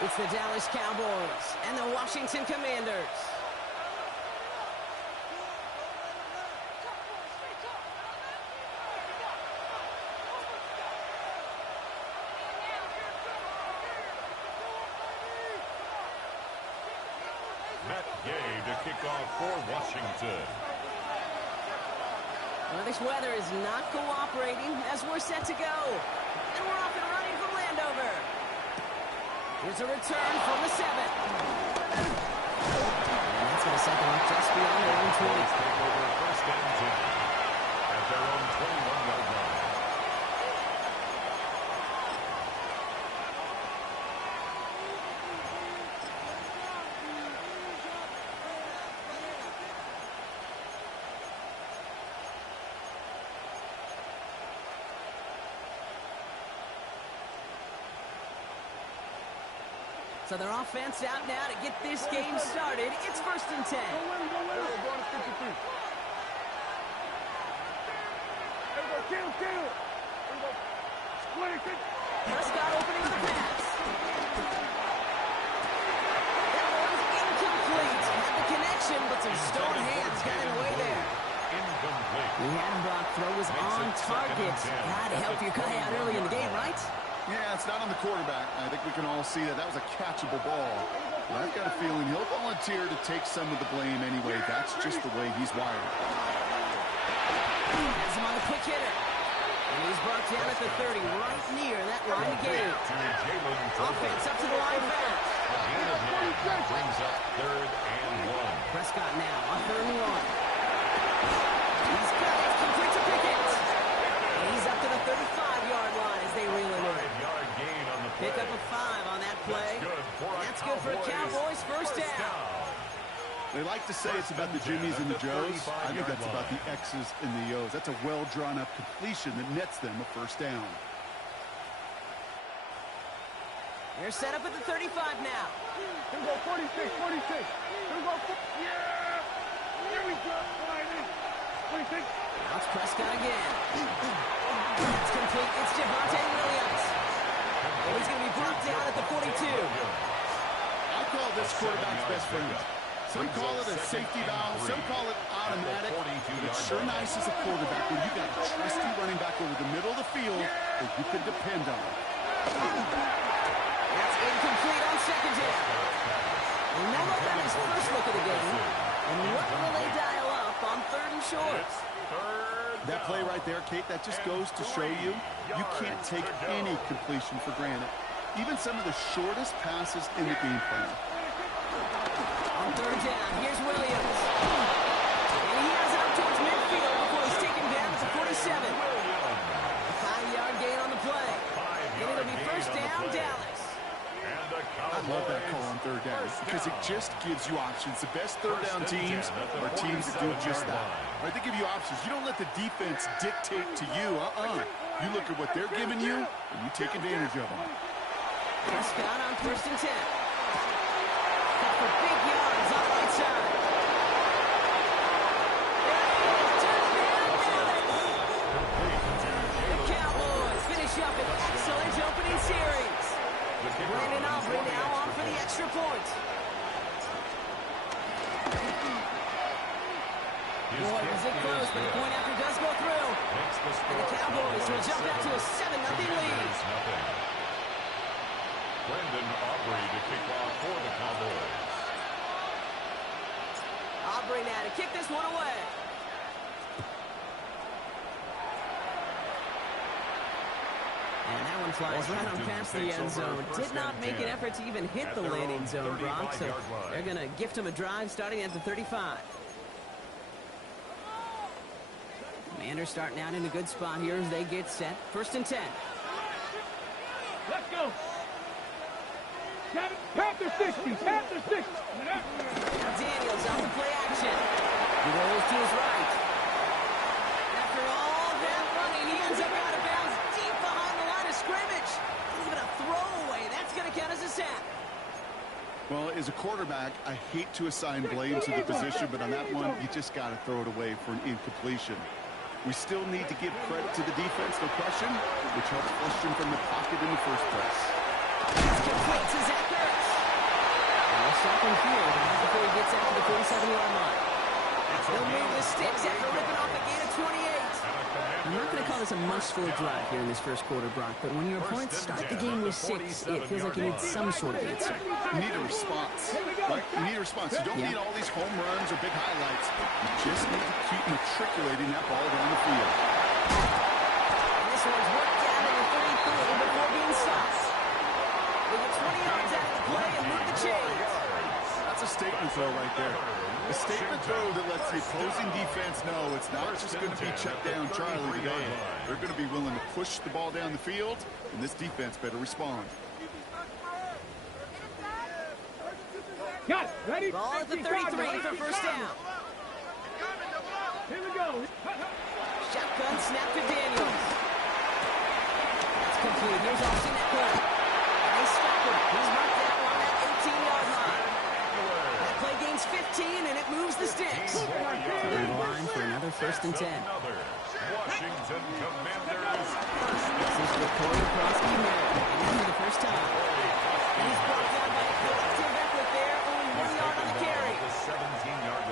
It's the Dallas Cowboys and the Washington Commanders. Matt Gay to kick off for Washington. Well, this weather is not cooperating as we're set to go. And we're off and running from Landover. Here's a return from the 7. And that's going to set them up just beyond their own 20. Take over first and 10 at their own 21-yard line. So their offense out now to get this game started. It's first and 10. Prescott opening the pass. That one's incomplete. Had the connection, but some stone hands got in the way there. Incomplete. The hand-block throw was on target. Gotta help your guy out early in the game, right? Yeah, it's not on the quarterback. I think we can all see that was a catchable ball. But I've got a feeling he'll volunteer to take some of the blame anyway. That's just the way he's wired. Has him on the quick hitter. And he's brought down at the 30, right near that line of game. Offense up to the line fast. Brings up 3rd and 1. Prescott now on 3rd and 1. He's got it. Complete to Pickett. And he's up to the 35-yard line as they reel him in. 5-yard gain on the play. Pick up a 5 on that play. That's good for a Cowboys first down. They like to say it's about the Jimmies and the Joes. I think that's about the X's and the O's. That's a well-drawn-up completion that nets them a first down. They're set up at the 35 now. Here we go, 46. Here we go. Yeah! Here we go. 26. Now it's Prescott again. It's complete. It's Javonte Williams. And he's going to be brought down at the 42. I call this quarterback's best friend. Some call it a safety valve, some call it automatic, but it's sure nice as a quarterback when you got a trusty running back over the middle of the field that you can depend on. That's incomplete on second down. And no look on his first look of the game. And what will they dial up on 3rd and short? That play right there, Kate, that just goes to show you, you can't take any completion for granted. Even some of the shortest passes in the game plan. On 3rd down, here's Williams. And he has it up towards midfield before he's taken down at the 47. A 5-yard gain on the play. And it'll be first down, Dallas. I love that call on 3rd down because it just gives you options. The best 3rd down teams are teams that do just that. Right, they give you options. You don't let the defense dictate to you. You look at what they're giving you, and you take advantage of them. Prescott on 1st and 10. Cut for big yards on the right side. The Cowboys finish up an excellent opening series. Brandon Aubrey now on for the extra point. Boy, was it close, but the point after does go through. And the Cowboys will jump out to a 7-0 lead. Brandon Aubrey to kick off for the Cowboys. Aubrey now to kick this one away. And that one flies right on past the end zone. Did not make an effort to even hit the landing zone, Brock. So they're going to gift him a drive starting at the 35. Commanders starting out in a good spot here as they get set. 1st and 10. Let's go. Panther 60. Panther 60. Now Daniels on the play action. He rolls to his right. After all that running, he ends up out of bounds deep behind the line of scrimmage. Even a throwaway. That's going to count as a sack. Well, as a quarterback, I hate to assign blame to the position, but on that one, you just got to throw it away for an incompletion. We still need to give credit to the defense, no question, which helps flush him from the pocket in the first place. It's complete to Zach Ertz. 27-yard line. They'll move the sticks after ripping off a gain of 28. I'm not going to call this a must-score drive here in this first quarter, Brock, but when your opponents start the game with 6, it feels like you need some sort of answer. You need a response, right? You need a response. You don't need all these home runs or big highlights. You just need to keep matriculating that ball down the field. And this one's worked down to the 33 before being stopped. They get 20 yards out of the play and move the chains. That's a statement throw right there. A statement throw that lets the opposing defense know it's not just going to be check down Charlie today. They're going to be willing to push the ball down the field, and this defense better respond. Got it. Ready? Ball at the 33 for first down. Here we go. Shotgun snap to Daniels. That's complete. Here's Austin Eckler. Nice stop him. He's marked down on that 18-yard line. That play gains 15, and it moves the sticks. Third line for another first and 10. Washington Commanders. This is for Corey Crosby and for the first time. He's brought down by a collective effort there. Only 1 yard on the carry.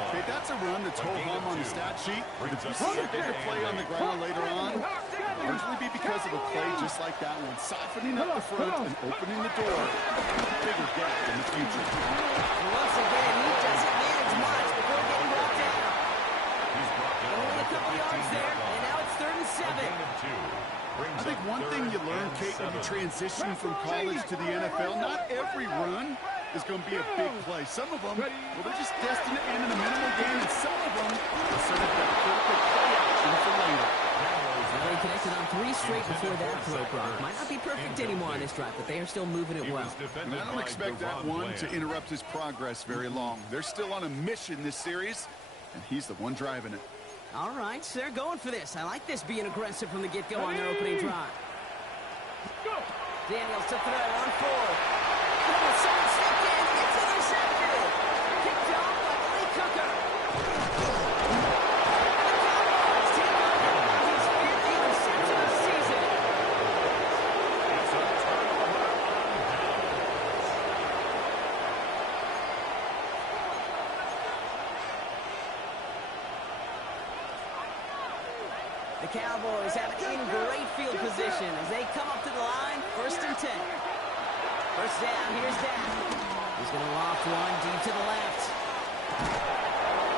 Okay, that's a run that's ho-hum on the stat sheet. But if you see a bigger play on the ground later on, it'll usually be because of a play just like that one, softening up the front and opening the door for a bigger gap in the future. And once again, he doesn't manage much before getting brought down. Only a couple yards there, and now it's 3rd and 7. I think one thing you learn, Kate, when you transition from college to the NFL, not every run is going to be a big play. Some of them, well, they're just destined to end in a minimal gain, and some of them are sort of that critical play action for later. Well, he connected on 3 straight before that throw, Brock. Might not be perfect anymore on this drive, but they are still moving it well. And I don't expect that one to interrupt his progress very long. They're still on a mission this series, and he's the one driving it. All right, so they're going for this. I like this being aggressive from the get-go on their opening drive. Daniels to throw on 4. Someone stepped in. It's intercepted. Kicked off by Lee Cooker. The Cowboys take over his 5th interception of the season. The Cowboys have it in great field position as they come up to the line, 1st and 10. First down, here's Dan. He's going to loft one deep to the left.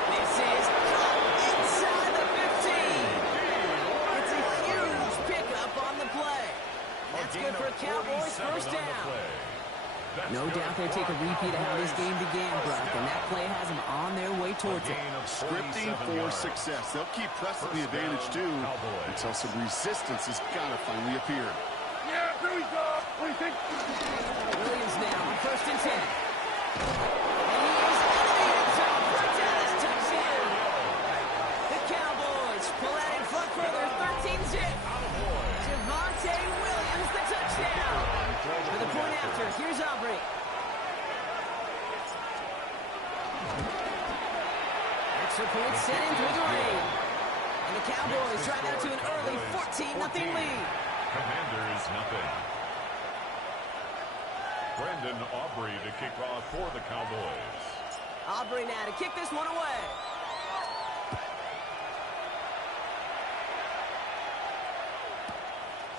This is inside the 15. It's a huge pickup on the play. That's good for Cowboys, 1st down. No doubt they'll take a repeat of how this game began, Brock, and that play has them on their way towards it. Scripting for success. They'll keep pressing the advantage, too, until some resistance has got to finally appear. Yeah, here we go. What do you think? Williams now on 1st and 10. And he is in the end zone for a Dallas touchdown. The Cowboys pull out in front for their 13-zip. Javonte Williams, the touchdown. For the point after, here's Aubrey. Extra point sent in through the rain. And the Cowboys drive out to an early 14-0 lead. Commanders nothing. Brandon Aubrey to kick off for the Cowboys. Aubrey now to kick this one away.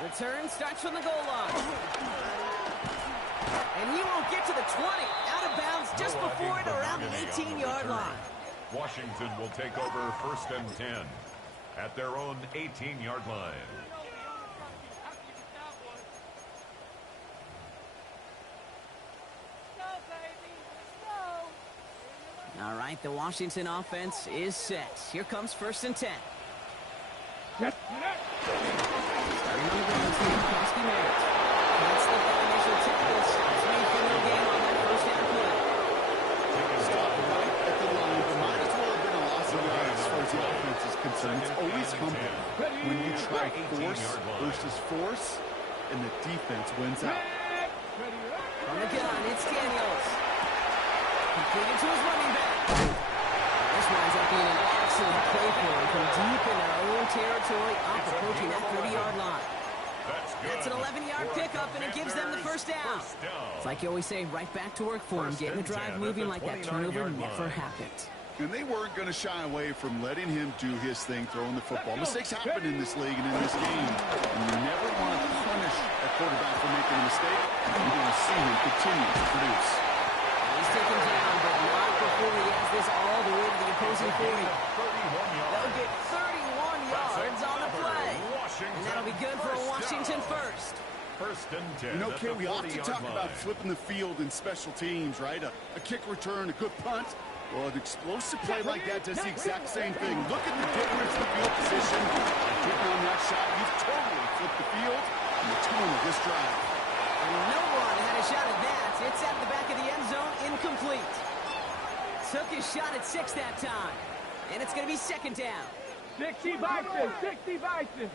Return starts from the goal line. And he won't get to the 20. Out of bounds just before it around the 18-yard line. Washington will take over 1st and 10 at their own 18-yard line. All right, the Washington offense is set. Here comes 1st and 10. Yes. Starting on the ground, it's going to be Crosby Merritt. Let's let that initial tackle stops me for no gain on that 1st down play. Stop right at the line. There might as well have been a loss of yards as far as the offense is concerned. It's always humbling when you try force versus force, and the defense wins out. From the gun, it's Daniels. Completed to his running back. This winds up being an excellent play for him from deep in their own territory, up approaching that 30-yard line. That's an 11-yard pickup, and it gives them the 1st down. It's like you always say, right back to work for him, getting the drive moving like that turnover never happened. And they weren't going to shy away from letting him do his thing, throwing the football. Mistakes happen in this league and in this game. And you never want to punish a quarterback for making a mistake. You're going to see him continue to produce. He's taken down, but not before he has this all the way to the opposing 40. They'll get 31 yards on the play. And that'll be good for a Washington first. First and 10. You know, Kay, we often talk about flipping the field in special teams, right? A kick return, a good punt. Well, an explosive play like that does the exact same thing. Look at the difference in field position. Getting on that shot, you've totally flipped the field and the tone of this drive. And no one had a shot at that. It's at the back of the end zone, incomplete. Took his shot at 6 that time. And it's going to be second down. 60 Bison, 60 Bison.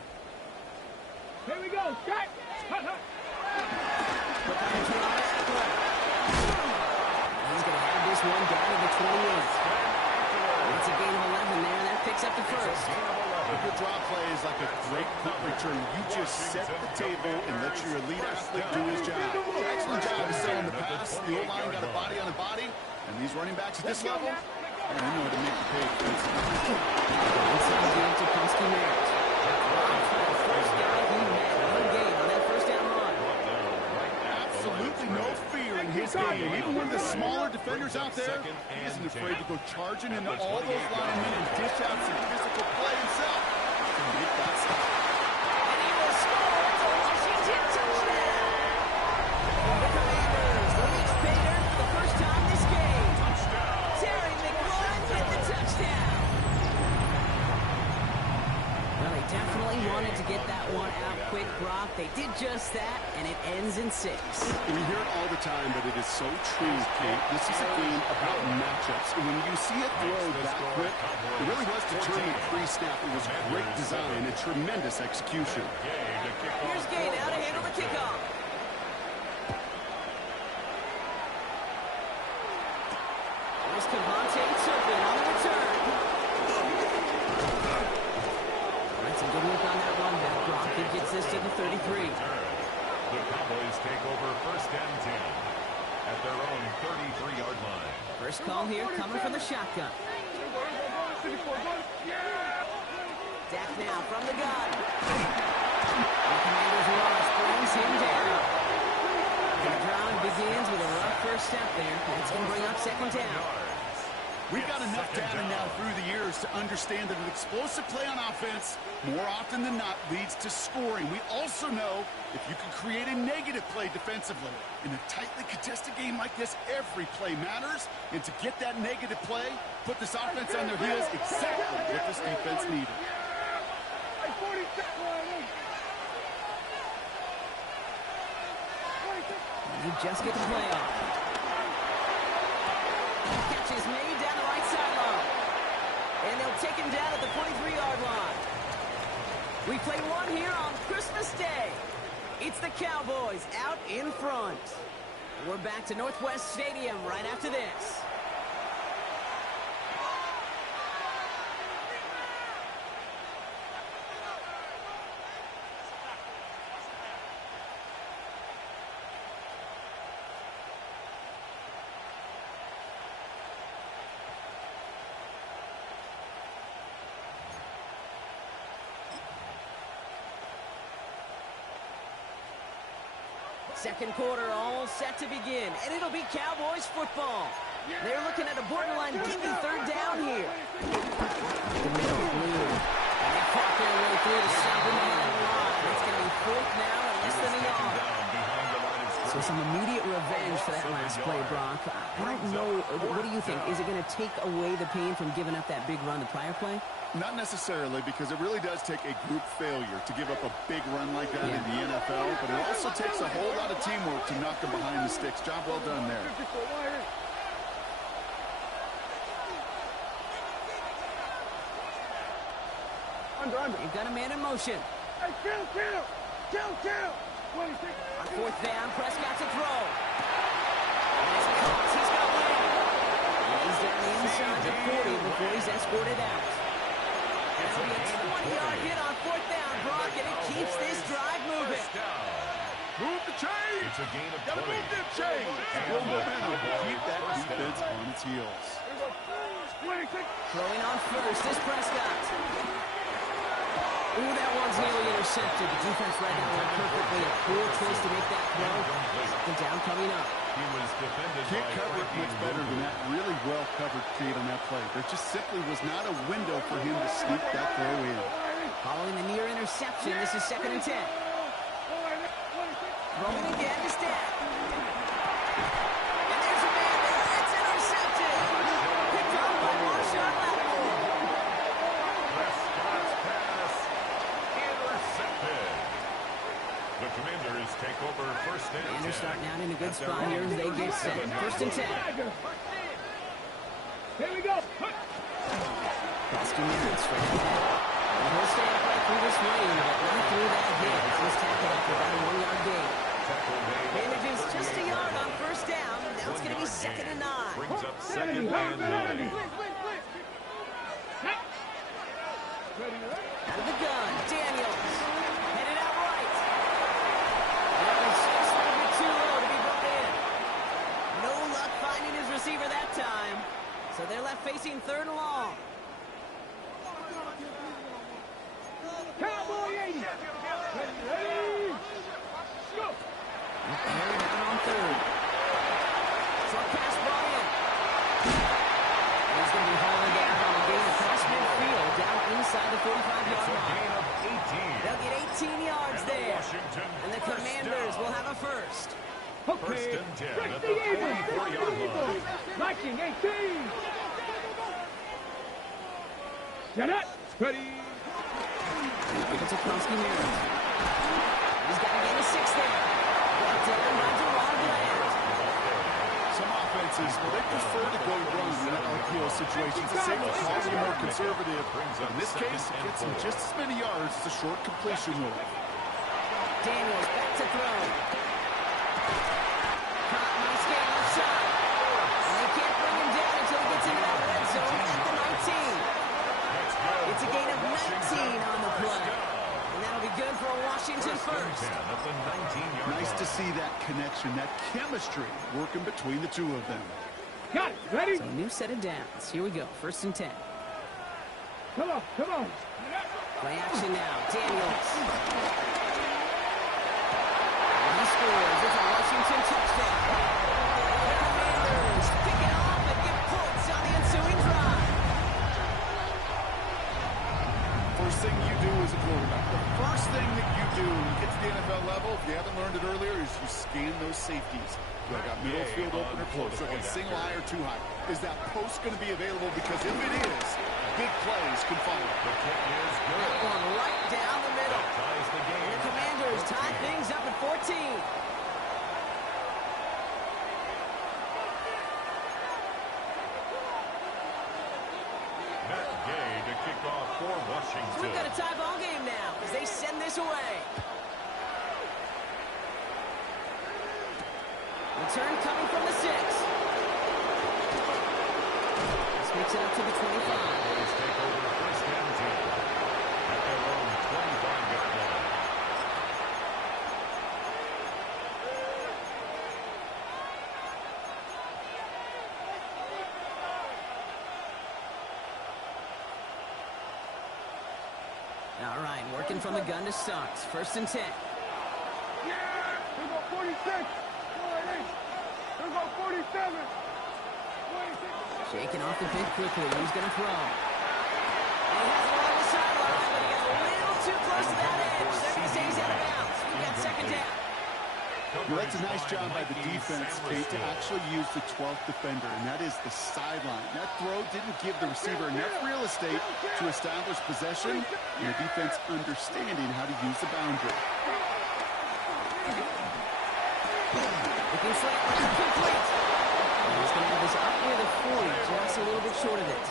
Here we go, strike. He's going to have this one down to the 28. It's a gain of 11 there, and that picks up the first. A good drop play is like a great punt return. You just set the table and let your elite athlete do his job. Excellent job of selling the pass. The O-line got a body on a body, and these running backs at this level, they know how to make the pay. Inside game to Penske Merritt. First down, he met no gain on that first down run. Absolutely no fear in his game. Even one of the smaller defenders out there, he isn't afraid to go charging into all those linemen and dish out some physical play himself to make that stop. And he will score. It's a Washington touchdown. The Commanders reach Pater for the first time this game. Terry McLaurin with the touchdown. Well, they definitely wanted to get that one out quick, Brock. They did just that, and it ends in 6. We hear it all the time, but it is so true, Kate. This is a game about matchups. And when you see it throw that quick, it really was determined pre-snap. It was great design and tremendous execution. Here's Gay now to handle the kickoff. Here's Cavante Turpin on the return. Some good work on that run back. Brock gets this to the 33. The Cowboys take over first and 10 at their own 33-yard line. First call here coming from the shotgun. Dak now from the gun. The Commanders' rush brings him down. The drive begins with a rough first step there. That's going to bring up second down. We've got enough data now through the years to understand that an explosive play on offense, more often than not, leads to scoring. We also know if you can create a negative play defensively. In a tightly contested game like this, every play matters. And to get that negative play, put this offense on their heels, exactly what this defense needed. You just get the play off. Catch is made down the right sideline. And they'll take him down at the 43-yard line. We play one here on Christmas Day. It's the Cowboys out in front. We're back to Northwest Stadium right after this. Second quarter all set to begin, and it'll be Cowboys football. They're looking at a borderline gimme third down here. The middle blue. And they fought their way through to stop him behind the line. It's going to be fourth now and less than a yard. So some immediate revenge for that last play, Brock. I don't know. What do you think? Is it going to take away the pain from giving up that big run the prior play? Not necessarily, because it really does take a group failure to give up a big run like that in the NFL, but it also takes a whole lot of teamwork to knock them behind the sticks. Job well done there. You've got a man in motion. Hey, kill! On fourth down, Prescott to throw. He's got one. He's down the inside to 40 before he's escorted out. That'll be a 20-yard hit on fourth down, Brock, and it keeps this drive moving. Move the chain! It's a gain of 20. Gotta move the chain! Build momentum. Keep that defense on its heels. Throwing on first is Prescott. Ooh, that one's nearly intercepted. The defense read that one perfectly. A cool choice to make that throw. Second down coming up. He was defended Can't cover it much better than that. Really well covered Creed on that play. There just simply was not a window for him to sneak that throw in. Following the near interception, this is 2nd and 10. Throwing again to Stat. And there's a man there. It's intercepted. Picked up by Marshawn Lattimore. Prescott's pass intercepted. The Commanders take over 1st and 10. And they're starting out in a good spot here as they get set. 1st and 10. Here we go. Basking Merritt straight ahead. And he'll stay up right through this lane, but not through that hit. He's tackled after about a 1-yard gain. Manages just a yard on 1st down. Now it's going to be 2nd and 9. Brings up 2nd and 9. Out of the gun, Daniels. Headed out right. That was just a little bit too low to be brought in. No luck finding his receiver that time. So they're left facing 3rd and long. Cowboy 80. Ready? Go. Carried down on 3rd. Short pass brought in. He's going to be hauling down on a gain across midfield down inside the 45-yard line. Gain of 18. They'll get 18 yards And the there. Washington And the first Commanders down. will have a first. First and 10 at the 44-yard line. Viking 18. Get it. Ready. Give it to Kronsky-Merritt. He's got to get a 6 there. Brought down by Deron Bland. Some offenses, well, they prefer to go run in that RPO situations. The safety calls you more conservative. In this case, it gets him just as many yards as a short completion will. Daniels back to throw. Caught nice game outside. And they can't bring him down until he gets into that red zone at the 19. It's a gain of 19 on the play. And that'll be good for a Washington first. At the 19-yard Nice line. to see that connection, that chemistry working between the two of them. Got it. Ready? So a new set of downs. Here we go. 1st and 10. Come on. Come on. Play action now. Daniels. And he scores. It's a Washington touchdown. The Commanders pick it off and get points on the ensuing drive. First thing you do as a quarterback, the first thing that you do when you get to the NFL level, if you haven't learned it earlier, is you scan those safeties. Do I got middle field open or close? Do I got single high or too high? Is that post going to be available? Because if it is, big plays can follow. The kick is good. One right down the middle. Ties the game. And the Commanders tie things up at 14. Matt Gay to kick off for So Washington. we've got a tie ball game now as they send this away. Return coming from the 6. This makes it up to the 25. Cowboys take over 1st and 10 at their own 25-yard line. All right, working from the gun to Suggs. 1st and 10. Yeah. Here go 46. Here go 47. 26. Shaking off the pin quickly. He's going to throw. And he has it along the sideline, but he got a little too close to that edge. They're going to say he's out of bounds. We've got 2nd down. Well, that's a nice job by the defense, Kate, to actually use the 12th defender, and that is the sideline. That throw didn't give the receiver enough real estate to establish possession, and the defense understanding how to use the boundary. Looking slant right, complete. And he's going to have this up near the 40, just a little bit short of it.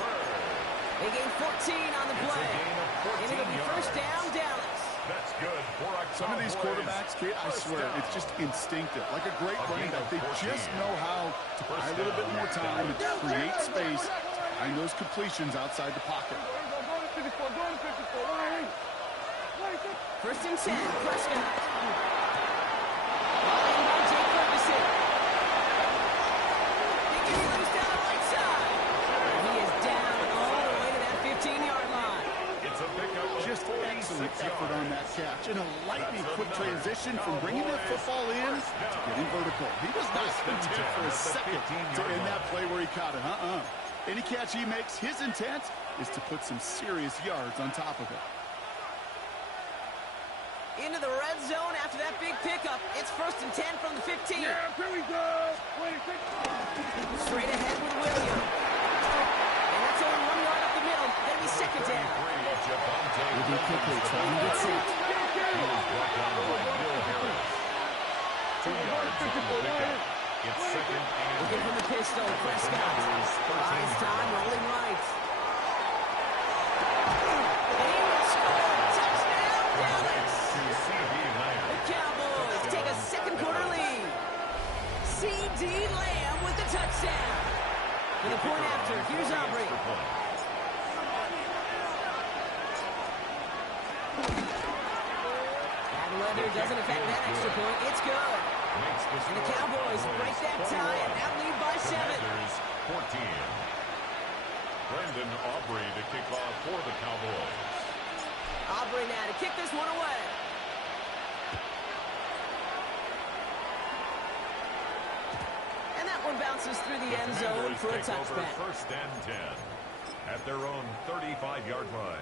They gain 14 on the play. And it'll be 1st down, Dallas. That's good for a Some of these Cowboys. quarterbacks, Kate, I swear, it's just instinctive. Like a great running back, they just know how to buy a little bit more time and create space behind those completions outside the pocket. Go to 54. Go to 54. Right. 1st and 10, Prescott. Ball in by Jake Ferguson. Thinking he loose down the right side. And he is down transition from bringing that football in to getting vertical. He was not content for a second to end that play where he caught it. Any catch he makes, his intent is to put some serious yards on top of it. Into the red zone after that big pickup. It's 1st and 10 from the 15. Yeah, here we go. 26. Straight ahead with William. And that's only 1 yard up the middle. Gonna be 2nd down. We'll do quickly, trying to get set. He was brought down by Bill Harris. 2 yards from the pickup. It's 2nd and Looking from the pistol, Prescott. Buys time, rolling right. And he will score. Touchdown, Dallas. The Cowboys take a 2nd quarter lead. C.D. Lamb with the touchdown. For the point after, here's Aubrey. Bad weather doesn't affect that extra point. It's good. And the Cowboys break that tie and now lead by 7. 14. Brendan Aubrey to kick off for the Cowboys. Aubrey now to kick this one away. And that one bounces through the end zone for a touchback. 1st and 10 at their own 35-yard line.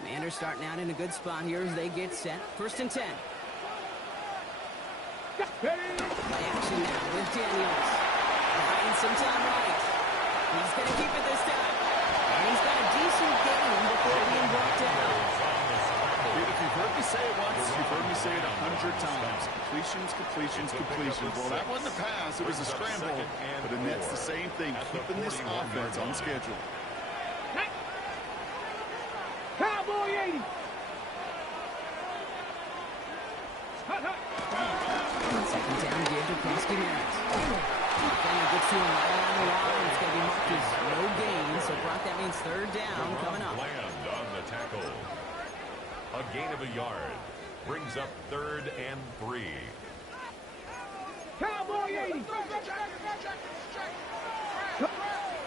Commanders starting out in a good spot here as they get set. 1st and 10. Play action now with Daniels. Behind some time right. He's going to keep it this time. And he's got a decent gain before being brought down. Dude, if you've heard me say it once, you've heard me say it 100 times. Completions, completions, completions. Well, that wasn't a pass. It was a scramble. But then that's the same thing, keeping this offense on schedule. Cowboy 80. Second down, give to Krosky Merritt. Defender gets to him right around the line. It's going to be marked as no gain. So, Brock, that means 3rd down coming up. Bland on the tackle. A gain of a yard. Brings up 3rd and 3. Cowboy 80.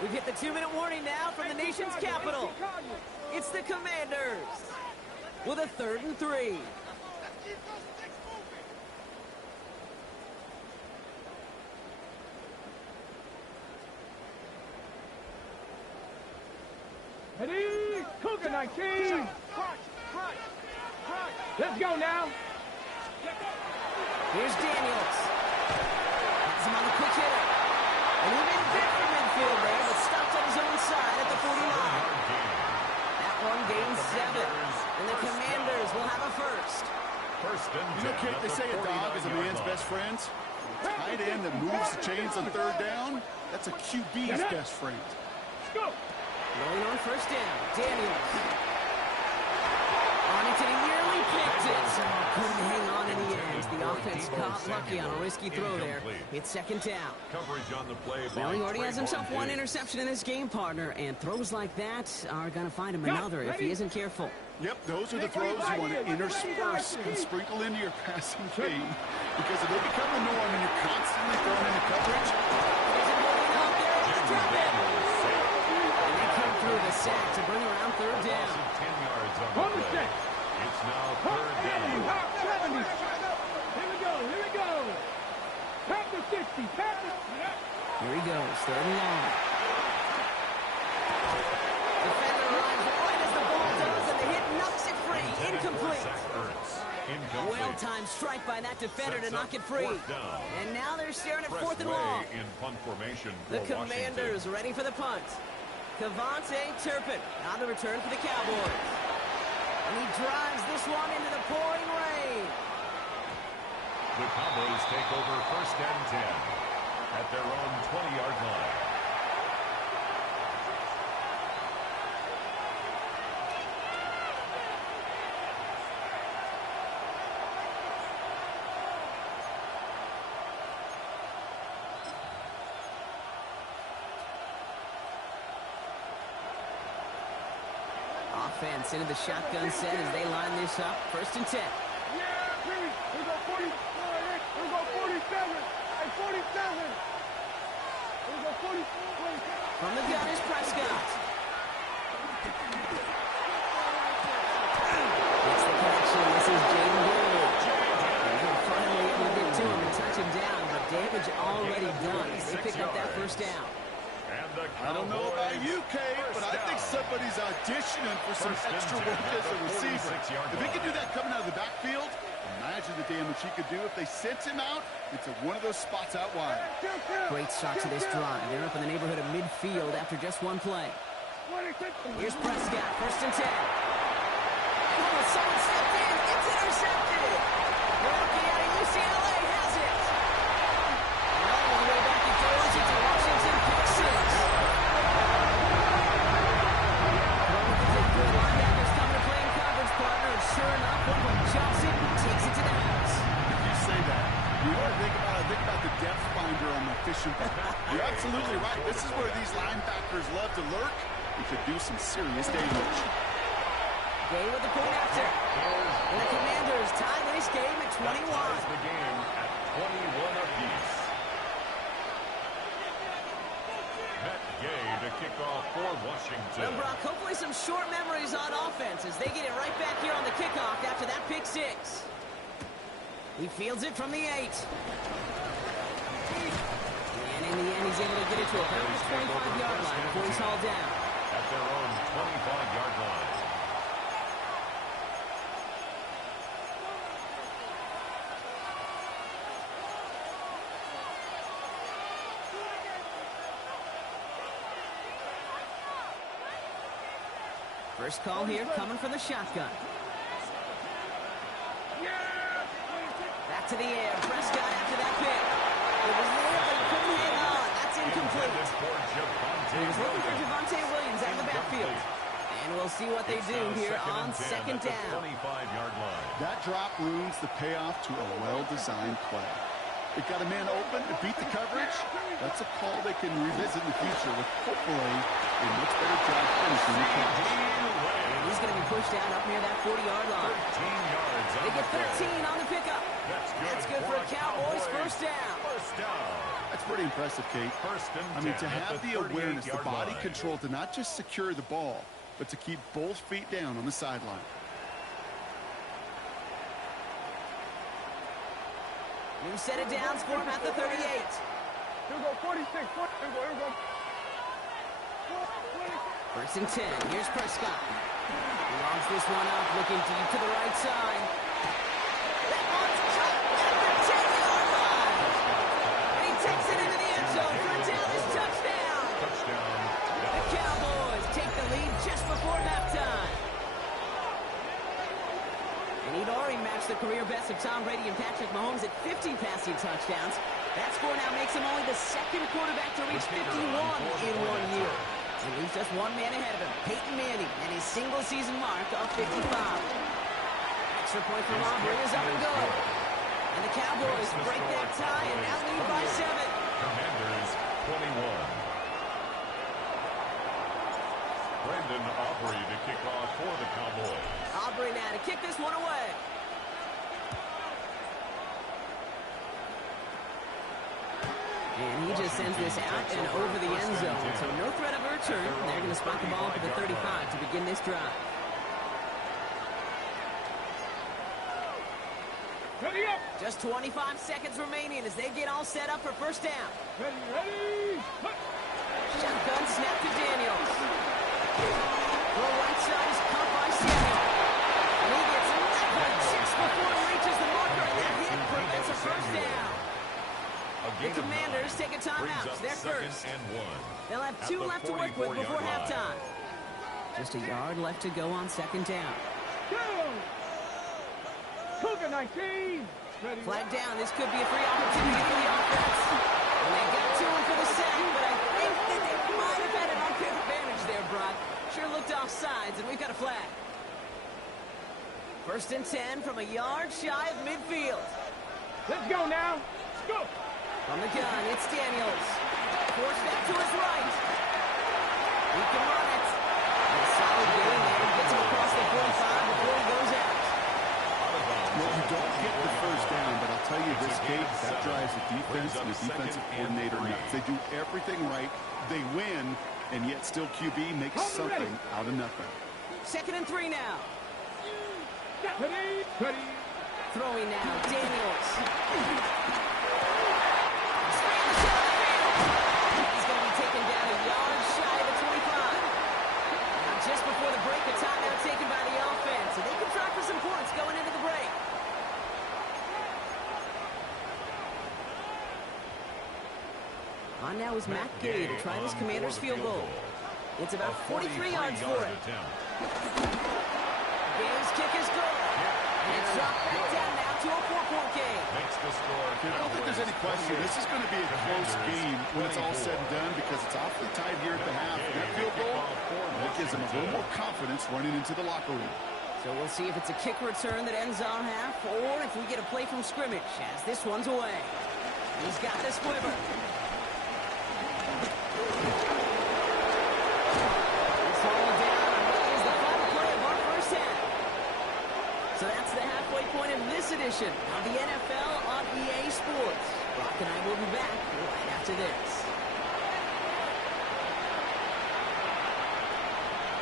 We've hit the 2-minute warning now from the nation's capital. It's the Commanders with a 3rd and 3. Ready? Cougar 19. Let's go now. Here's Daniels. Has him on the quick hitter. And he made a bit from midfield there, but stopped on his own side at the 49. That one gains 7. And the Commanders will have a 1st. 1st and 10. You know, Kate, they say a dog is a man's best friend. A tight end that moves the chains on 3rd down, that's a QB's best friend. Let's go. Rolling on 1st down. Daniels. On it, and he nearly picked it. Couldn't hang on in the end. The offense caught lucky on a risky throw there. It's 2nd down. Coverage on the play. Well, he already has himself one interception in this game, partner, and throws like that are going to find him another if he isn't careful. Yep, those are the throws you want to intersperse and sprinkle into your passing game, because if they become the norm and you're constantly throwing into coverage, through the sack to bring around 3rd down. 10 yards on the play. It's now 3rd down. 70. Here we go. Pack the 60. Here he goes, 3rd and long. Defender runs right as the ball does, and the hit knocks it free. Incomplete. Well-timed strike by that defender to knock it free. And now they're staring at 4th and long. In punt formation the Commanders ready for the punt. Cavante Turpin on the return for the Cowboys. And he drives this one into the pouring rain. The Cowboys take over 1st and 10 at their own 20-yard line. Offense into the shotgun set as they line this up. 1st and 10. Yeah, please. Here we go 40. Here we go 47. Hey, 47. Here we go, 40. From the gun is Prescott. Gets the connection. This is Jaden Gould. And they're finally able to get to him and touch him down, but damage already done as they pick up that first down. I don't know about you, Kate, but I think somebody's auditioning for some extra work as a receiver. If he can do that coming out of the backfield, imagine the damage he could do if they sent him out into one of those spots out wide. Great start to this drive. They're up in the neighborhood of midfield after just one play. Here's Prescott, 1st and 10. Oh, someone stepped in. It's intercepted. The rookie out of UCLA has it. And all the way back it goes. It's a Washington pick 6. Linebackers coming to play in coverage, partner. And sure enough, one of them jumps it and takes it to the house. If you say that, you want to think about the depth finder on the fishing pole. You're absolutely right. This is where these linebackers love to lurk. You could do some serious damage. Gay with the point after. And the Commanders tie this game at 21. Ties the game at 21 apiece. Matt Gay to kick off for Washington. Well, Brock, hopefully some short memories on offense as they get it right back here on the kickoff after that pick 6. He fields it from the 8. And in the end, he's able to get it to about the 25-yard line before he's hauled down. At their own 25-yard line. First call here coming from the shotgun. Back to the air. Prescott after that pick. It was there, but he couldn't hang on. That's incomplete. He was looking for Javonte Williams out of the backfield. And we'll see what they do here on 2nd down. 25-yard line. That drop ruins the payoff to a well-designed play. It got a man open to beat the coverage. That's a call they can revisit in the future with hopefully a much better job finishing the catch. And he's going to be pushed out up near that 40-yard line. 13 yards. They get 13 on the pickup. That's good for a Cowboys first down. First down. That's pretty impressive, Kate. First and 10 I mean, to have at the awareness, the 38-yard body line. control to not just secure the ball, but to keep both feet down on the sideline. New set of downs for him at the 38. Here we go, 46. Here we go. 1st and 10. Here's Prescott. He logs this one up, looking deep to the right side. That one's cut at the 10-yard line. And he takes it into the end zone for a Dallas touchdown. Touchdown. The Cowboys take the lead just before halftime. And he'd already matched the career best of Tom Brady and Patrick Mahomes at 50 passing touchdowns. That score now makes him only the 2nd quarterback to reach 51 in 1 year. And he's just one man ahead of him, Peyton Manning, and his single-season mark of 55. Extra point for Aubrey is up and good. And the Cowboys break that tie and now lead by 7. Commanders 21. Brandon Aubrey to kick off for the Cowboys. Aubrey now to kick this one away. And he just sends this out and over the end zone. So no threat of a return. They're going to spot the ball for the 35 to begin this drive. Ready up. Just 25 seconds remaining as they get all set up for first down. Ready. Shotgun snap to Daniels. The right side is caught by Samuel. And he gets leveled just before he reaches the marker. And that hit prevents a first down. The Commanders take a timeout. They're first. They'll have 2 left to work with before halftime. Just a yard left to go on 2nd down. Go. Cougar 19. Ready. Flag down. This could be a free opportunity for the offense. And they got to him for the sack, but I think that they might have had an unfair advantage there, Brock. Sure looked off sides, and we've got a flag. 1st and 10 from a yard shy of midfield. Let's go now. Let's go. From the gun, it's Daniels. Forced back to his right. He can run it. And a solid game there. Gets him across the 45 before he goes out. Well, you don't get the first down, but I'll tell you this, Kate, that drives the defense in a the defensive coordinator nuts. They do everything right. They win, and yet still QB makes something out of nothing. 2nd and 3 now. Ready. Throwing now, Daniels. He's going to be taken down a yard shy of the 25. Now just before the break, a timeout taken by the offense, and they can try for some points going into the break. On now is Matt Gay to try this Commander's field goal. It's about 43 yards for it. Gay's kick is good. And it's dropped back down now to a 4-point game. Makes the score. I don't think there's any question. This is going to be a close game when it's all said and done because it's awfully tight here at the half. And that field goal, that gives them a little more confidence running into the locker room. So we'll see if it's a kick return that ends our half or if we get a play from scrimmage as this one's away. He's got this Weber. So that's the halfway point of this edition of the NFL on EA Sports. Brock and I will be back right after this.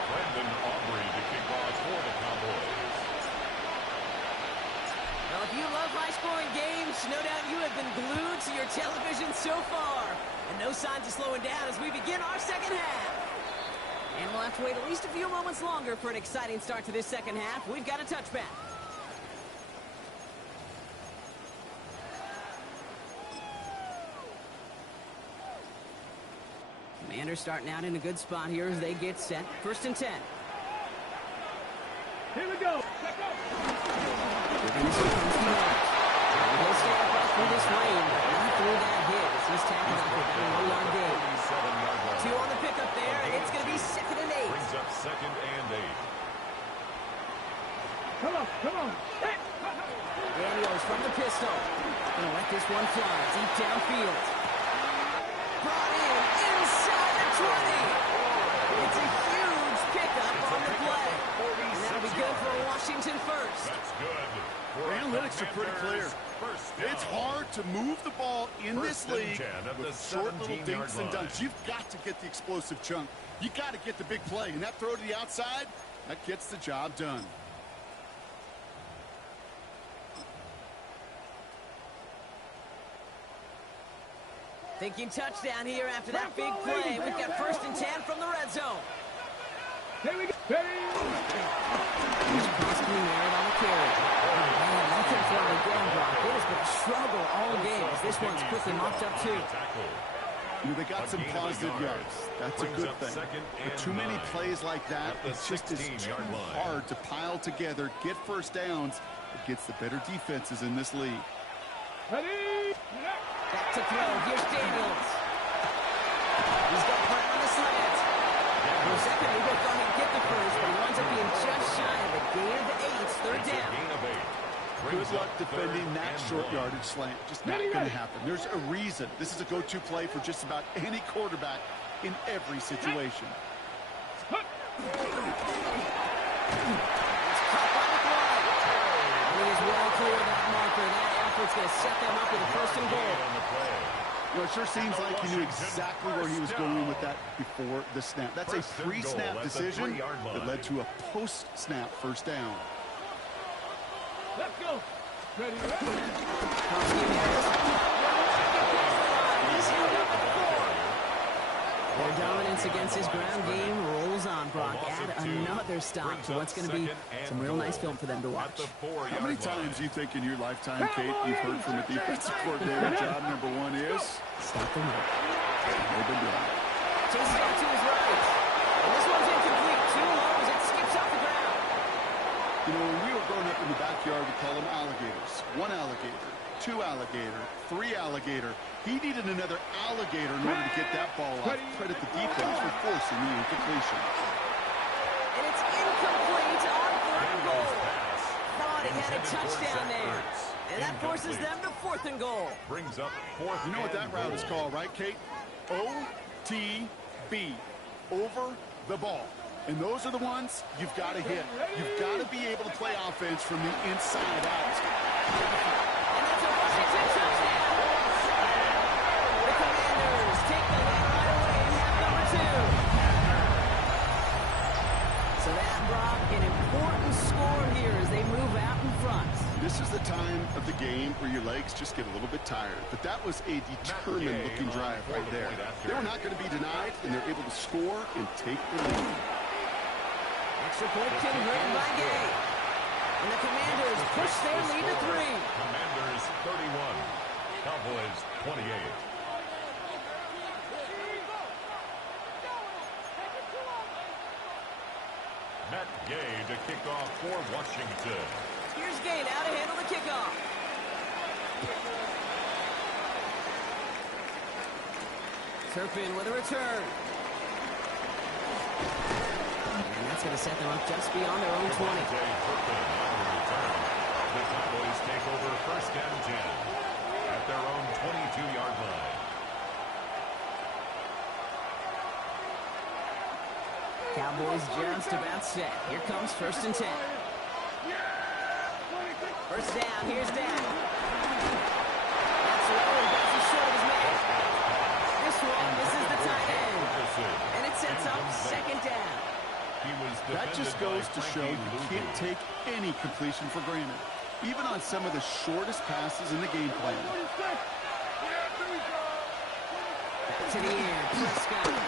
Brendan Aubrey to kick off for the Cowboys. Well, if you love high-scoring games, no doubt you have been glued to your television so far. And no signs of slowing down as we begin our second half. And we'll have to wait at least a few moments longer for an exciting start to this second half. We've got a touchback. Commanders starting out in a good spot here as they get set. 1st and 10. Here we go. He'll stay up right through this lane, but not through that hit as he's tackled out for about a 1-yard gain. 2 on the pickup there, and it's going to be 2nd and 8. Brings up 2nd and 8. Come on. Hey. Daniels from the pistol. Going to let this one fly deep downfield. Brought in inside the 20. It's a huge pickup on the play. And that'll be good for a Washington first. That's good. The analytics are pretty clear. It's hard to move the ball in this league with short little dinks and dunks. You've got to get the explosive chunk. You got to get the big play. And that throw to the outside, that gets the job done. Thinking touchdown here after that big play. We've got 1st and 10 from the red zone. Here we go. He's possibly married on the carry. Man, nothing for the game block. It has been a struggle all game as this one's quickly mopped up too. They got some positive yards. That's a good thing. But too many plays like that, it's just too hard to pile together, get first downs. It gets the better defenses in this league. Ready. Back to throw. Here's Daniels. He's got Brett on the slant. For a second, he will go ahead and get the first, but he winds up being just shy of a gain of 8. 3rd down. Good luck defending that short yardage slant. Just not going to happen. There's a reason. This is a go-to play for just about any quarterback in every situation. It's caught by the glove. He is well clear of that marker. That effort's going to set them up with a 1st and goal. It sure seems like he knew exactly where he was going with that before the snap. That's a pre-snap decision that led to a post-snap 1st down. Let's go. Ready. Their dominance against his ground game rolls on, Brock. Add another stop to what's going to be some real nice film for them to watch. How many times do you think in your lifetime, Kate, you've heard from a defensive coordinator, job number 1 is? Stop the run. They've been doing it. Chases out to his right. And this one's incomplete. Too low as it skips off the ground. You know, when we were growing up in the backyard, we call them alligators. 1 alligator, 2 alligator, 3 alligator. He needed another alligator in order to get that ball off. Credit the defense for forcing the incompletion. And it's incomplete on 3rd and goal. Thought he had a touchdown there. And that forces them to 4th and goal. Brings up 4th. You know what that route is called, right, Kate? OTB. Over the ball. And those are the ones you've got to hit. You've got to be able to play offense from the inside out. And that's a Washington touchdown. So that, Brock, an important score here as they move out in front. This is the time of the game where your legs just get a little bit tired. But that was a determined-looking drive right there. They were not going to be denied, and they're able to score and take the lead. Extra point converted by Gay. And the Commanders push their lead to 3. Commanders 31, Cowboys 28. Matt Gay to kick off for Washington. Here's Gay now to handle the kickoff. Turpin with a return. And that's going to set them up just beyond their own 20. Turpin on the return. The Cowboys take over first and 10 at their own 22-yard line. Cowboys just about set. Here comes first and 10. First down, here's down. That's low, and that's as short as man. This one, this is the tight end. And it sets up second down. That just goes to show you can't take any completion for granted, even on some of the shortest passes in the game plan. Back to the air, Prescott.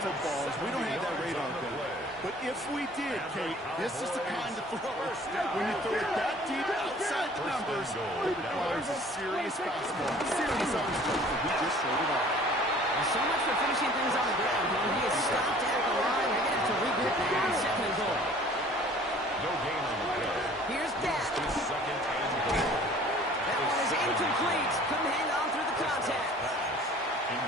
Footballs, we don't have that radar gun. But if we did, Kate, this is the kind of throw. When you throw it that deep outside the numbers, it requires a serious fastball, serious arm strength, and he just showed it off. So much for finishing things on the ground. When he is stopped at the line, they're going to have to regroup now on second and goal. No gain on the play. Here's that. Second and goal. That one is incomplete. Couldn't hang on through the contact.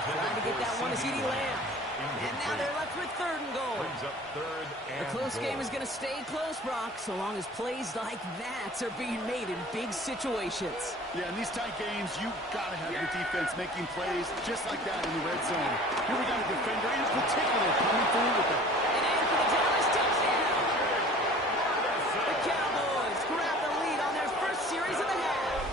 Trying to get that one to CeeDee Lamb. And now they're left with third and goal. The close game is going to stay close, Brock, so long as plays like that are being made in big situations. Yeah, in these tight games, you got to have your defense making plays just like that in the red zone. Here we got a defender in particular coming through with that. And in for the Dallas touchdown. The Cowboys grab the lead on their first series of the half.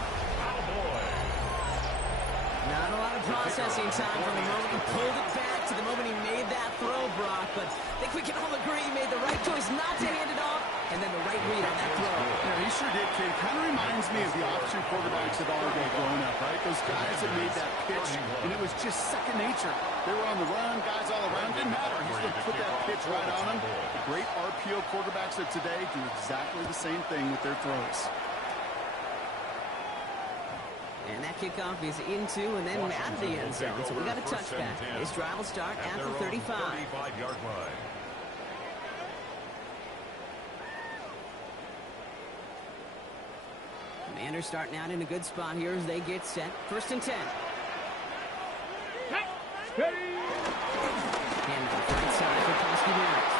Not a lot of processing time from the moment he pulled it back to the moment he made that throw, Brock, but I think we can all agree he made the right choice not to hand it off, and then the right read on that throw. Yeah, he sure did, Kate. Kind of reminds me of the option quarterbacks of our day growing up, right? Those guys that made that pitch, and it was just second nature. They were on the run, guys all around. Didn't matter. He's going to put that pitch right on them. The great RPO quarterbacks of today do exactly the same thing with their throws. And that kickoff is into and then out of the end zone. So we got a touchback. This drive will start at the 35. 35-yard line. Commanders starting out in a good spot here as they get set. First and 10. Handoff right side for Koski Barrett.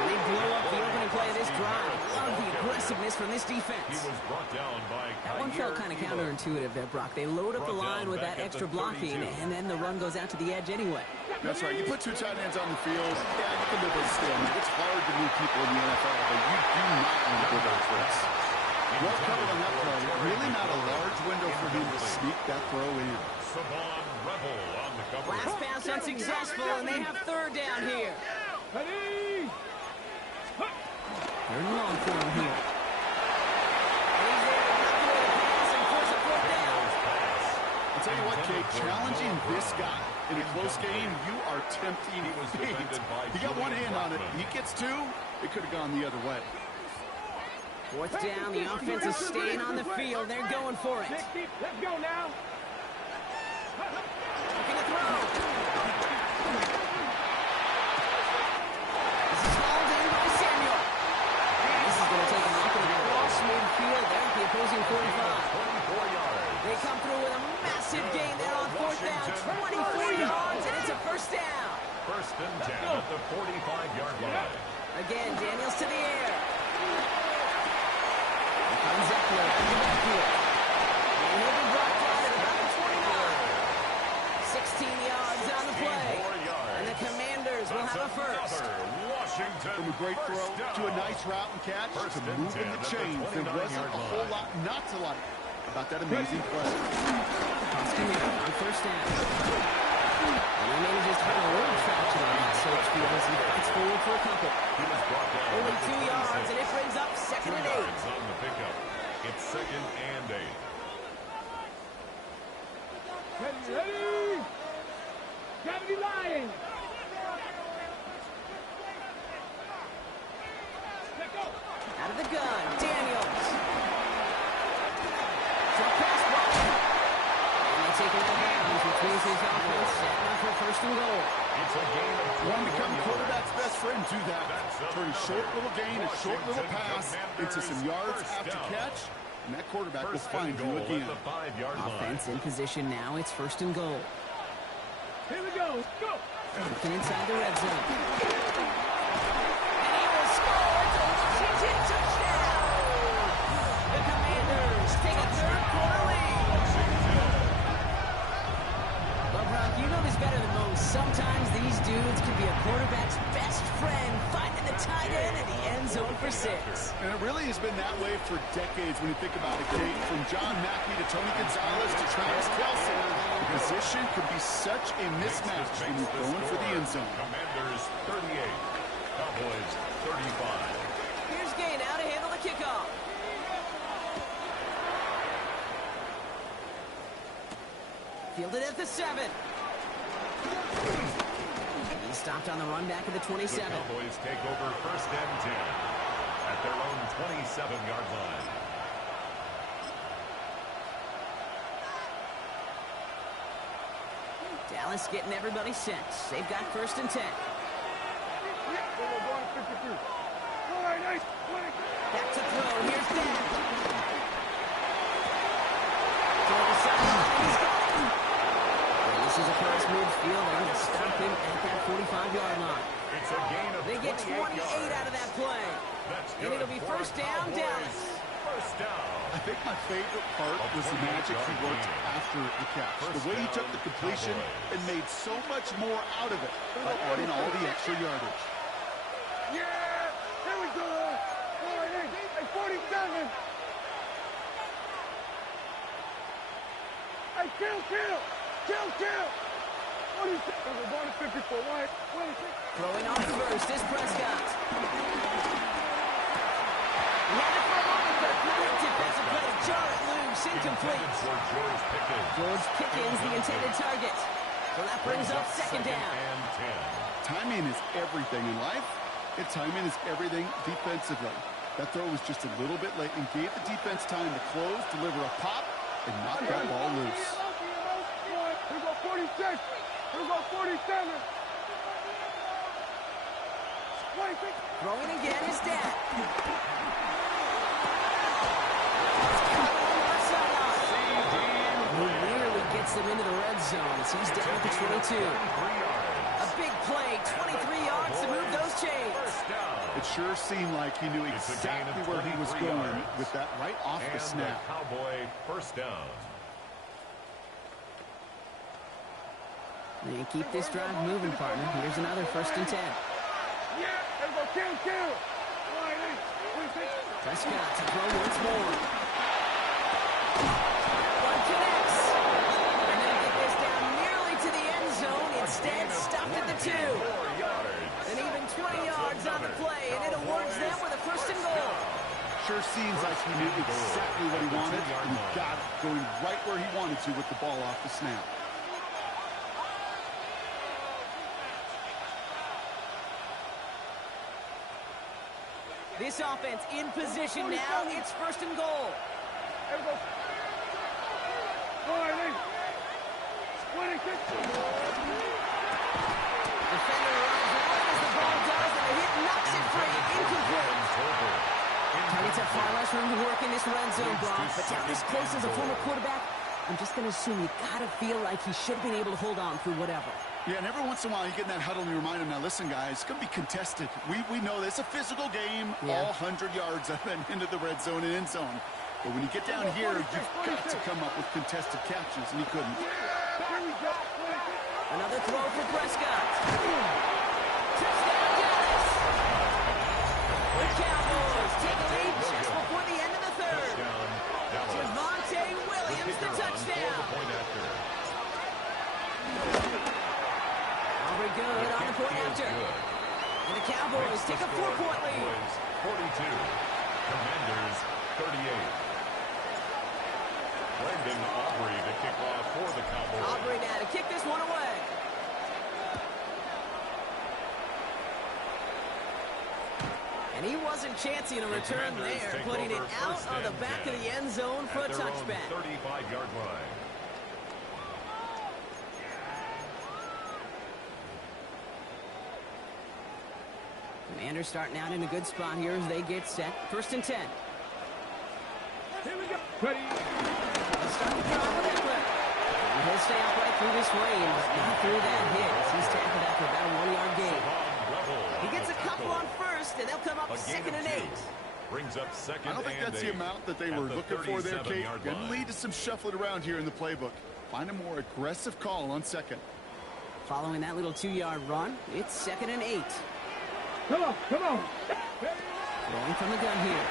They blow up the opening play of this drive. Love the aggressiveness from this defense. He was brought down by that one felt kind of counterintuitive there, Brock. They load up the line with that extra blocking, and then the run goes out to the edge anyway. That's right. You put two tight ends on the field, yeah, you can live with a stalemate. It's hard to move people in the NFL, but you do not want to go those trips. Well covered on that play. Really not a large window for him to sneak that throw in. Savon Rebel on the cover. Last pass unsuccessful, and they have third down here. They're long for him here. He's there to knock away the pass and force a fourth down. I'll tell you what, Kate, challenging this guy in a close game, you are tempting fate. He got one hand on it. He gets two, it could have gone the other way. Fourth down, the offense is staying on the field. They're going for it. Let's go now. Looking to throw. This is hauled in by Samuel. This is going to take him off of the cross midfield there at the opposing 45. 24 yards. They come through with a massive gain there on fourth down. 24 yards, and it's a first down. First and 10 at the 45-yard line. Again, Daniels to the air. And Zeppler in the backfield. And he'll be brought down at about the 29. 16 yards on the play. And the Commanders will have a first. Washington From a great throw to a nice route and catch to move in the chains. There wasn't a whole lot not to like about that amazing play. On first down. And he manages to find a little traction on that search field as he fights forward for a couple. Only 2 yards, and it brings up 2nd and 8. On the pickup. It's 2nd and 8. Ready! Gravity line! Out of the gun, Daniels. Short pass block. And they take it out of bounds, which means his offense setting up for 1st and goal. It's a gain of You want to become quarterback's best friend, do that. Turn a short little gain, a short little pass into some yards after catch, and that quarterback will find you again. Offense in position now. It's 1st and goal. Here we go. Go! Looking inside the red zone. And he will score. It's a Washington touchdown. The Commanders take a 3rd quarter lead. Well, Brock, you know this better than most. Sometimes these dudes can be a quarterback's best friend, finding the tight end in the end zone for 6. And it really has been that way for decades when you think about it, Kate. From John Mackey to Tony Gonzalez to Travis Kelce, the position could be such a mismatch when you're going for the end zone. Commanders 38, Cowboys 35. Here's Gay now to handle the kickoff. Fielded at the 7. He's stopped on the run back at the 27. The Cowboys take over 1st and 10 at their own 27-yard line. Dallas getting everybody set. They've got 1st and 10. Back to throw. Here's Dan. Toward the sideline. He's got it. And this is a pass midfield. They're going to stop him at that 45-yard line. It's a gain of They get 28 yards. out of that play. That's And it'll be good for 1st down, Cowboys. Dallas. 1st down. I think my favorite part was the magic he worked after the catch. The way he took the completion and made so much more out of it by adding all the extra yardage. Yeah! Here we go! All right, hey, 47! Hey, kill! 46! We're going to 54. Why? 26. Throwing on first is Prescott. He had it for a moment, but a great defensive play to jar it loose. Incomplete. For George Pickens. George Pickens, the intended target. So that brings up 2nd down. And 10. Timing is everything in life, and timing is everything defensively. That throw was just a little bit late and gave the defense time to close, deliver a pop, and knock that ball loose. Here we go 46. Here we go 47. 26. Throwing again is Dan. Who nearly gets them into the red zone as he's down at the 22. A big play, 23 yards to move those chains. It sure seemed like he knew exactly where he was going with that right off the snap. Cowboy 1st down. They keep this drive moving, partner. Here's another 1st and 10. Yeah, here we go kill. All right, hey, 26. Prescott to throw once more. One connects. And they get this down nearly to the end zone. Instead, stopped at the 2. 4 yards. And even 20 yards on the play, and it awards them with a 1st and goal. Sure seems like he knew exactly what he wanted, and he got it, going right where he wanted to with the ball off the snap. This offense in position now. It's 1st and goal. Here we go. All right, hey, 26. Defender arrives right as the ball does, and the hit knocks it free. Incomplete. Targets have far less room to work in this red zone, Brock. But down this close as a former quarterback, I'm just going to assume you got to feel like he should have been able to hold on through whatever. Yeah, and every once in a while you get in that huddle and you remind him, now listen, guys, it's going to be contested. We know this. It's a physical game, all 100 yards into the red zone and end zone. But when you get down here, you've got to come up with contested catches, and he couldn't. Another throw for Prescott. Touchdown, Dallas. The Cowboys take a lead just before the end of the third. Javonte Williams, the touchdown. Aubrey good on the point after. And the Cowboys take a 4-point lead. 42. Commanders 38. Brendan Aubrey to kick off for the Cowboys. Aubrey now to kick this one away. And he wasn't chancing a return there, putting it out on the back of the end zone for a touchback. 35-yard line. Commanders starting out in a good spot here as they get set. 1st and 10. Here we go. Ready. They'll start the drive with Eckler. He'll stay upright through this rain, but not through that hit as he's tackled after about a 1-yard gain. He gets a couple on first, and they'll come up 2nd and 8. Brings up second. I don't think that's the amount that they were looking for there, Kate. Going to lead to some shuffling around here in the playbook. Find a more aggressive call on 2nd. Following that little 2-yard run, it's 2nd and 8. Come on, come on. Throwing from the gun here.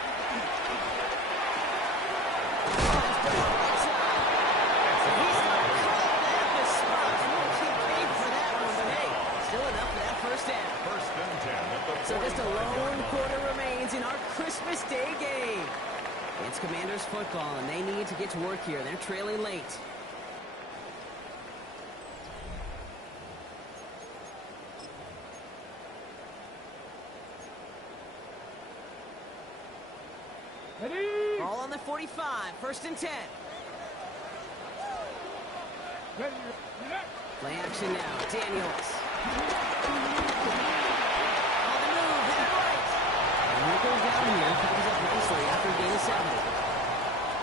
So just a lone quarter remains in our Christmas Day game. It's Commanders football, and they need to get to work here. They're trailing late. Ready. Ball on the 45, 1st and 10. Ready. Play action now, Daniels. On the move, head right. And he goes down here, comes up nicely after a gain of 7.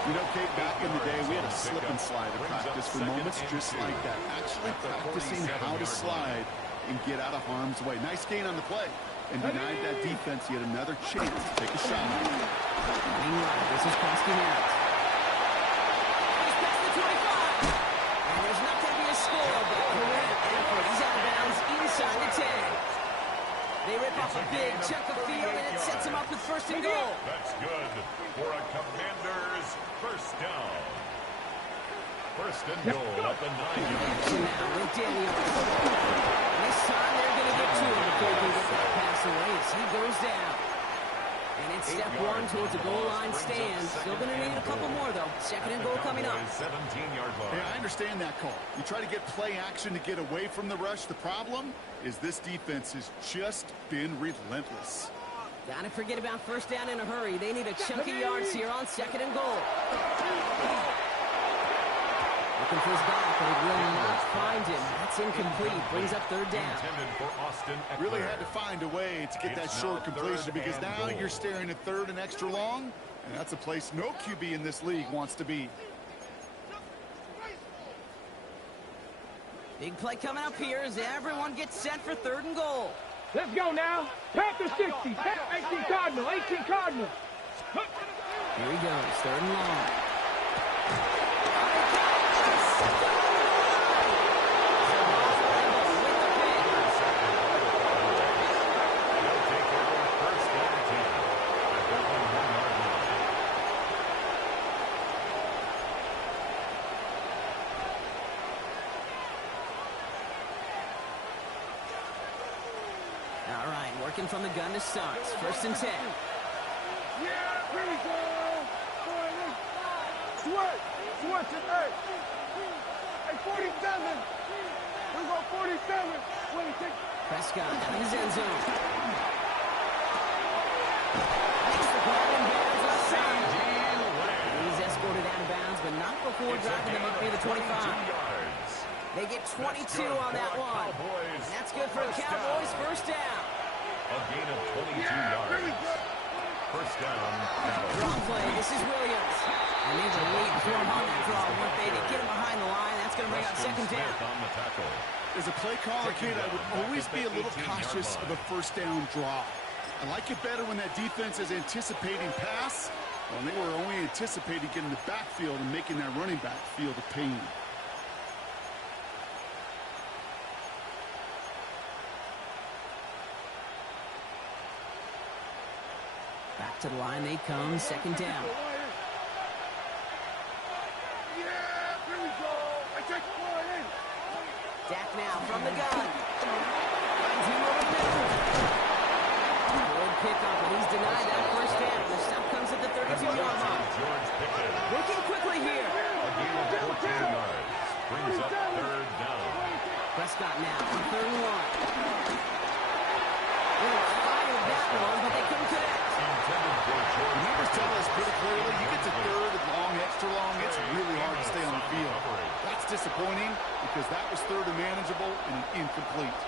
You know, Kate, back in the day, we had a slip and slide in practice for moments just like that. Actually practicing how to slide and get out of harm's way. Nice gain on the play. And denied that defense yet another chance to take a shot. Meanwhile, this is Koskin out. He's past the 25. And there's not going to be a score, but great effort. He's out of bounds inside the 10. They rip off a big chunk of field, and it sets him up with 1st and goal. That's good for a Commanders 1st down. 1st and goal at the 9-yard line. Now with Daniels. This time they're going to get to him before he can get that pass away as he goes down. And it's step 1 towards a goal line stand. Still going to need a couple more, though. 2nd and goal coming up. 17-yard line. Hey, I understand that call. You try to get play action to get away from the rush. The problem is this defense has just been relentless. Gotta forget about 1st down in a hurry. They need a chunk of yards here on 2nd and goal. Looking for his back, but he will not find him. That's incomplete. Brings up 3rd down. Intended for Austin Eckler. Really had to find a way to get that short completion because now you're staring at 3rd and extra long, and that's a place no QB in this league wants to be. Big play coming up here as everyone gets set for 3rd and goal. Let's go now. Panther 60. 18 Cardinal. 18 Cardinal. Here he goes. 3rd and long. All right, working from the gun to start. 1st and 10. Yeah, here we go. Switch tonight. Hey, 47. We go 47. 26. Prescott out of his end zone. Makes the grab and bounds outside. He's escorted out of bounds, but not before driving them up near the 25. They get 22 on that one. And that's good for the Cowboys. 1st down. A gain of 22 yards. 1st down. Draw play. This is Williams. And they were waiting for him on that draw. Once they get him behind the line, that's going to bring out 2nd down. On the tackle. As a play caller, kid, I would always be a little cautious of a 1st down draw. I like it better when that defense is anticipating pass. Well, they were only anticipating getting the backfield and making that running back feel the pain. To the line they come, second down. Dak now from the gun. Finds him over the middle. Good pickup, and he's denied that first down. The stop comes at the 32-yard line. Working quickly here. A gain of 14 yards. Brings up third down. Prescott now on 3rd and 1. They fired that one, but they couldn't connect. The numbers tell us pretty clearly, you get to 3rd and long, extra long, it's really hard to stay on the field. That's disappointing because that was 3rd and manageable and incomplete.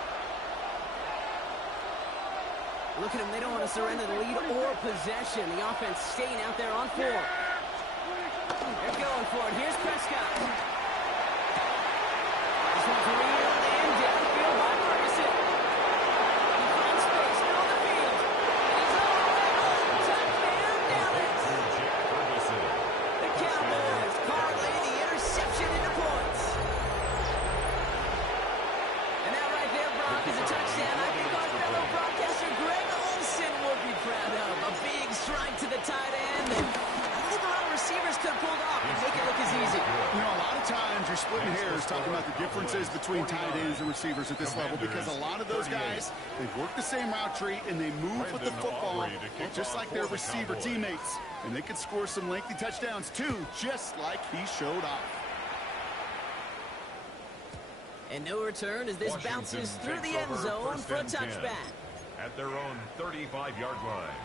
Look at them. They don't want to surrender the lead or possession. The offense staying out there on 4. They're going for it. Here's Prescott. This one's real and downfield by Ferguson. He finds space on the field. And he's all right. Touchdown, Dallas. The Cowboys parlay the interception into points. And that right there, Brock, is a touchdown. I think our fellow broadcaster Greg Olsen would be proud of. A big strike to the tight end. And I think a lot of receivers could have pulled off and make it look as easy. You know, a lot of times you're splitting hairs talking about the differences between tight ends and receivers at this level because a lot of those guys, they work the same route tree and they move with the football just like their receiver teammates. And they could score some lengthy touchdowns too, just like he showed off. And no return as this bounces through the end zone for a touchback. At their own 35-yard line.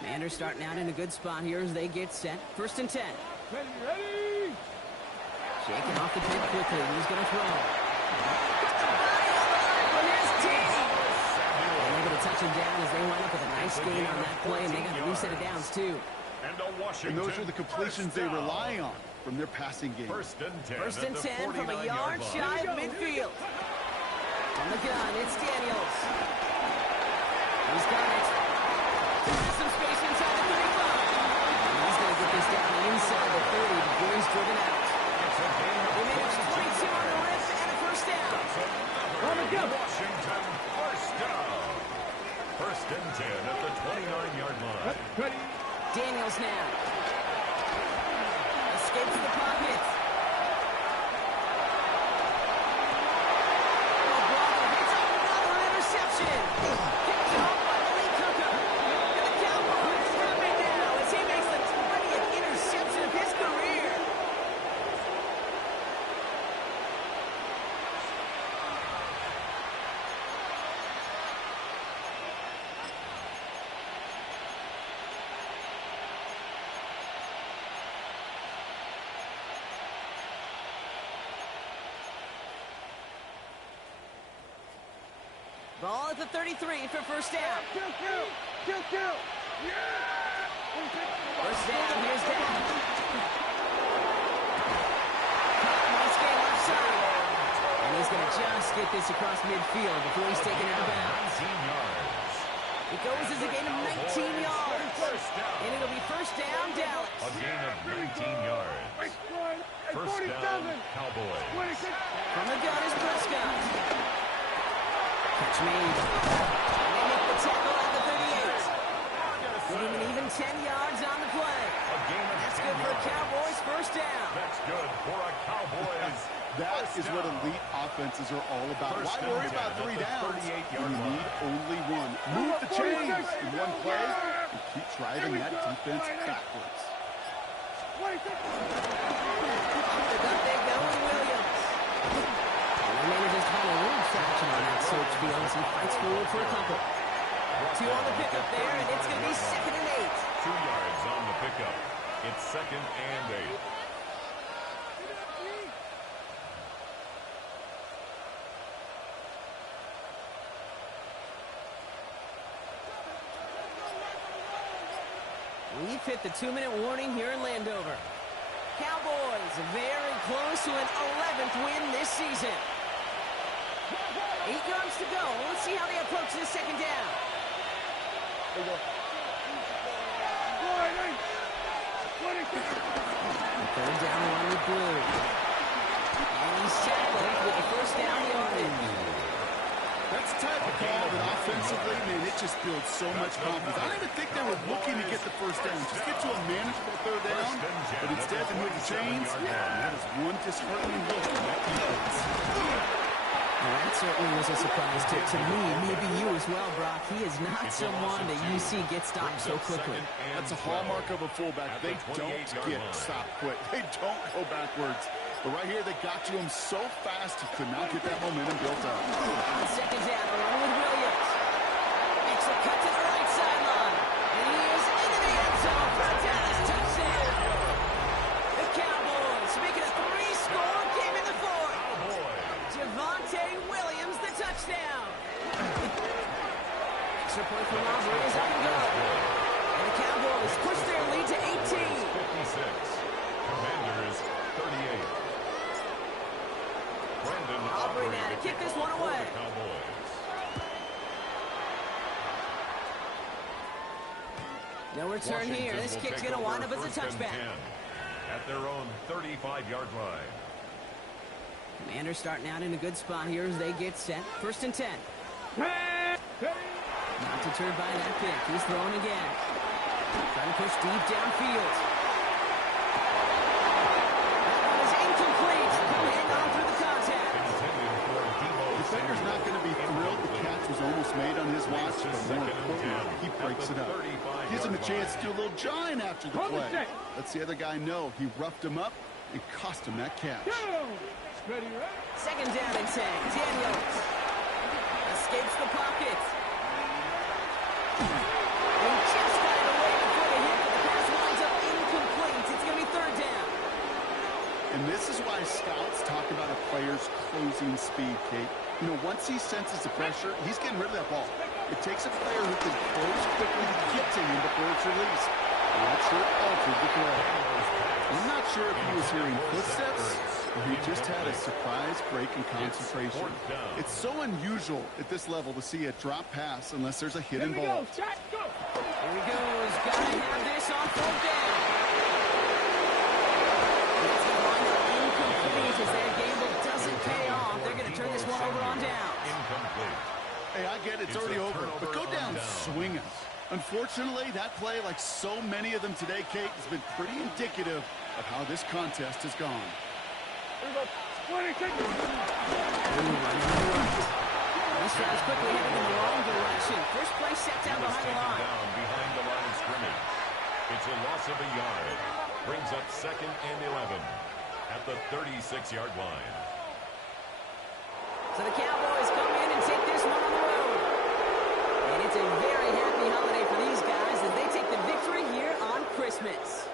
Commanders starting out in a good spot here as they get set. 1st and 10. Ready! Shaking off the pin quickly. He's going to throw. Here's Danny. And they're going to touch him down as they line up with a nice gain on that play, and they got a new set of downs, too. And those are the completions they rely on from their passing game. 1st and 10 10 from a yard shy of midfield. On the gun, it's Daniels. He's got it. Some space inside the 35. And he's going to get this down inside the 30 before he's driven out. They managed 22 on the wrist and a first down. Washington, first down. 1st and 10 at the 29-yard line. Daniels now. Escapes the pocket. Oh, Bravo hits another interception. Picked off by Lee Cooker. And the Cowboys have it now as he makes the 20th interception of his career. Ball at the 33 for first down. Kill! Yeah! First down, here's down. Nice game left side. And he's going to just get this across midfield before he's taken out of bounds. 19 yards. It goes as a gain of 19 yards. And it'll be first down, Dallas. A gain of 19 yards. First down, Cowboys. From the gun is Prescott. Catch made. And they make the tackle at the 38. Getting an even 10 yards on the play. That's good for a Cowboys first down. That's good for a Cowboys. That is what elite offenses are all about. Why worry about 3 downs when you need only 1? Move the chains in one play and keep driving that defense backwards. Up they go with Williams. And they just had a little traction on that search field as he fights forward for a couple. 2 on the pickup there, and it's going to be 2nd and 8. 2 yards on the pickup. It's 2nd and 8. We've hit the 2-minute warning here in Landover. Cowboys very close to an 11th win this season. 8 yards to go. Let's see how they approach this second down. Third down along with Blue. And he's tackled with the first down yardage. That's the type of call that offensively, man, it just builds so much confidence. I don't even think they were looking to get the first down. Just get to a manageable third down, but instead they move the chains. That is one disheartening look at that defense. Well, that certainly was a surprise to me, maybe you as well, Brock. He is not someone that you see get stopped so quickly. That's a hallmark of a fullback. They don't get stopped quick. They don't go backwards. But right here, they got to him so fast, he could not get that momentum built up. On second down, along with Williams. Makes a cut to the right sideline. And he is into the end zone for a Dallas touchdown. The Cowboys making a 3-score game in the fourth. Javonte Williams, the touchdown. Extra point from Aubrey is up and go. And the Cowboys push their lead to 18. 56. Commanders 38. Aubrey now to kick this one away. No return here. This kick's going to wind up as a touchback. At their own 35-yard line. Commanders starting out in a good spot here as they get set. First and 10. Not deterred by that pick. He's throwing again. Trying to push deep downfield. That one is incomplete. Hang on through the contact. The defender's not going to be thrilled. The catch was almost made on his watch, but more importantly, he breaks it up. Gives him a chance to do a little jawing after the play. Lets the other guy know he roughed him up and cost him that catch. Second down and 10. Daniels escapes the pocket. And just got it away before the hit, but the pass winds up incomplete. It's going to be third down. And this is why scouts talk about a player's closing speed, Kate. You know, once he senses the pressure, he's getting rid of that ball. It takes a player who can close quickly to get to him before it's released. And that sure altered the throw. I'm not sure if he was hearing footsteps or he just had a surprise break in concentration. It's so unusual at this level to see a drop pass unless there's a hit involved. Here he goes. Gotta have this on fourth down. It's going to wind up incomplete as that gamble doesn't pay off. They're going to turn this one over on down. Incomplete. Hey, I get it. It's already over. But go down swinging. Unfortunately, that play, like so many of them today, Kate, has been pretty indicative of how this contest has gone. This round's quickly headed in the wrong direction. First play set down behind the line. Behind the line of scrimmage. It's a loss of a yard. Brings up second and 11 at the 36-yard line. So the Cowboys come in and take this one on the road. And it's a very happy holiday for these guys as they take the victory here on Christmas.